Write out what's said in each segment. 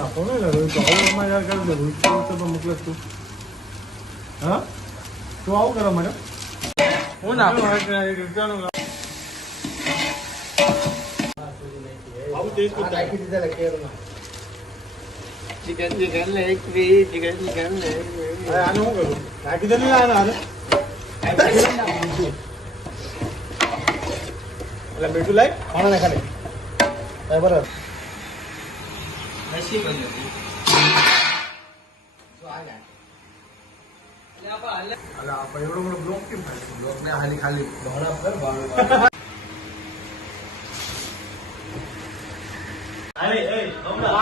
આપો ને રોહિત તો આવું અમારે યાર કરી દે રોહિત તો મોકલે તું હા તું આવું કરો મને હું ના આવું તેજ કુત્તા નાખી દીધા લખેરમાં ચિકન લે એક પીસ ચિકન લે આને હું કરું નાખી દે ને આને એટલે બેટું લાઈ ખાણા ના ખાને બરાબર નસી બની હતી જો આ ગયા એટલે આપણે એવડો મોટો બ્લોક કેમ થાય બ્લોક ને ખાલી બહાર પર અરે એ હમણાં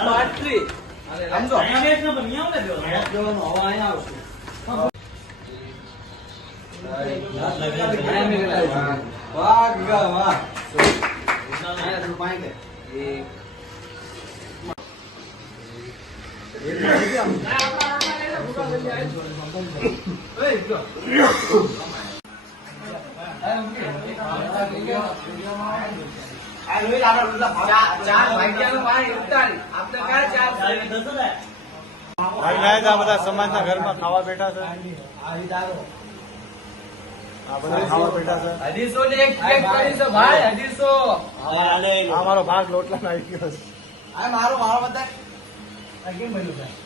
બાટલી અરે સમજો મેચ નો પણ નિયમ ને દેવાનો હવા અહીંયા આવશે વાહ ગા વાહ આયા તો પાઈ કે બધા સમાજના ઘરમાં ખાવા બેઠા છે આ બધા ખાવા બેઠા છે 250 ને એક પ્લેટ કરી છે ભાઈ 250 આ મારો ભાગ લોટલા આવી ગયો છે આ મારો બધા કેમ બન્યું છે